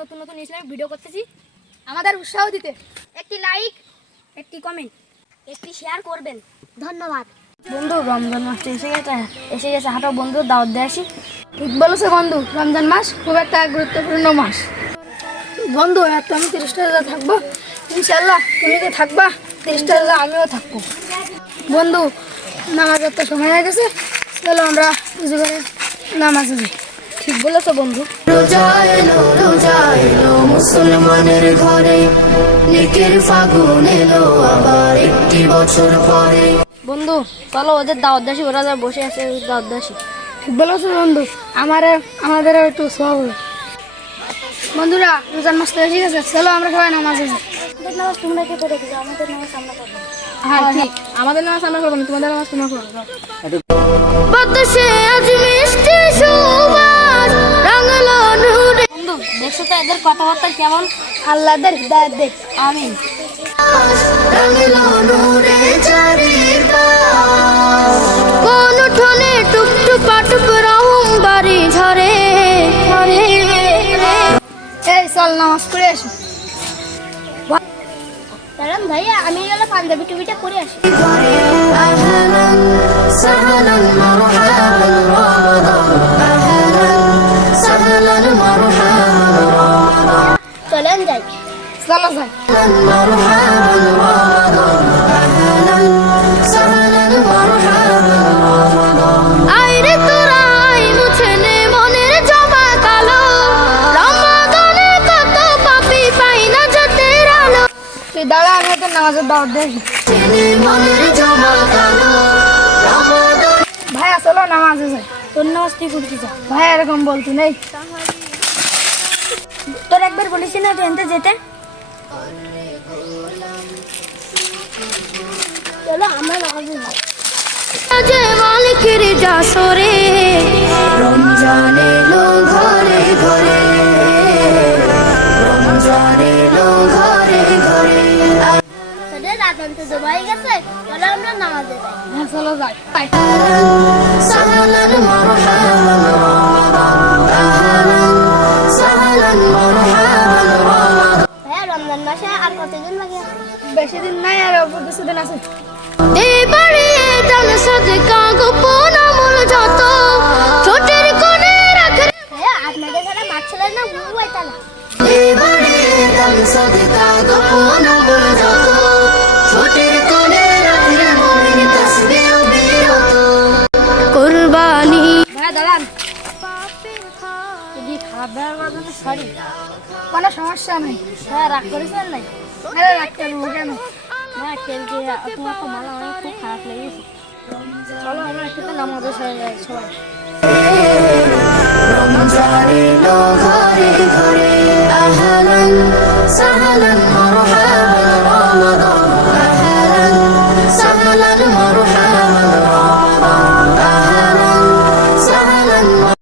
নতুন নতুন Islamic video করতেছি, আমাদের উৎসাহ দিতে একটি লাইক, একটি কমেন্ট, একটি শেয়ার করবেন। ধন্যবাদ। বন্ধু, রমজান মাসটা এসে গেছে হাঁটো বন্ধু, দাওয়াত দিয়ে আসি। ঠিক বলেছো বন্ধু, রমজান মাস খুব একটা গুরুত্বপূর্ণ মাস। বন্ধু, এত আমি 30টা রোজা থাকবো ইনশাল্লাহ। তুমি তো থাকবা 30টা রোজা, আমিও থাকবো। বন্ধু, নামাজের তো সময় হয়ে গেছে, চলো আমরা পুজো করে নামাজে যাই। ঠিক বলেছো বন্ধু। রোজা এলো মুসলমানের ঘরে, নেকের ফাগুন এলো আবার একটি বছর পরে। বন্ধু চলো ওদের দাওয়াত দাসী, ওরা যা বসে আছে দাওয়াত দাসী। ঠিক বলেছো বন্ধু, আমাদের একটু সব হবে। বন্ধুরা, রোজার মাস তো এসে গেছে, চলো আমরা সবাই নামাজে যাই। আমাদের নামাজ তোমরা কে করে দিবে, আমাদের নামাজ আমরা করবো। হ্যাঁ ঠিক, আমাদের নামাজ আমরা করবো না, তোমাদের নামাজ তোমরা করবো। বাতাসে আজ মিষ্টি সুবাস রাঙালো নূরে। বন্ধু দেখছো তো এদের কথাবার্তা কেমন, আল্লাহদের হিদায়াত দেখ, আমিন। রাঙালো নূরে চারিপাশ, কোন উঠোনে টুকটুক পাটুক রহম বাড়ি ঝরে ঝরে। এই চল নামাজ পড়ে আসি। দাঁড়ান ভাইয়া, আমি গেলে পাঞ্জাবি টুপিটা পরে আসি। আহলান সাহলান মারহাবান রমাদান, আহলান সাহলান মারহাবান রমাদান। চলেন যাই, চলো যাই। মারহাবান রমাদান, আহলান সাহলান মারহাবান রমাদান। আইরে তোরা আই মুছে নে মনের জমা কালো, রমাদানে কত পাপী পাই না যেতের আলো। তুই দাঁড়া, আমি তো নামাজের দাওয়াত দেখি। মনের জমা কালো, রমাদান। ভাইয়া চলো নামাজে যাই। তোর নামাজ তুই করতে যা। ভাইয়া এরকম বলতি নেই, তোর একবার বলেছি না ট্রেনতে যেতে। চলো আমরা নামাজে যাই। যে মালিকের যশোরে, রমজান এলো ঘরে ঘরে, রমজান এলো ঘরে ঘরে। তোদের রাতন তো দুবাই গেছে, চলো আমরা নামাজে যাই। হ্যাঁ চলো যাই। সাহলান মারহাবান রমাদান, আহলান সাহলান মারহাবান রমাদান। ভাইয়া রমজান মাসে আর কতদিন বাকি আছে? বেশি দিন নাই, আর অল্প কিছুদিন আছে। এবারে দান সদকা গোপন আমল যত, ছোটের কোণে রাখে। ভাইয়া আপনাদের যারা মাছ ছিলেন না ঘুরু বাইতালা। এবারে দান সদকা গোপন আমল যত, ছোটের কোণে রাখে মুমিন তাসবিহ বিরত। কুরবানি। ভাইয়া দাঁড়ান, যদি খারাপ ব্যবহার করার জন্য সরি, কোনো সমস্যা নেই। হ্যাঁ রাগ করেছেন নাই? হ্যাঁ রাগ করবো কেন? হ্যাঁ কেলকে তোমার তো মালা অনেক খুব খারাপ লেগেছে। চলো আমরা একসাথে নামাজে সবাই।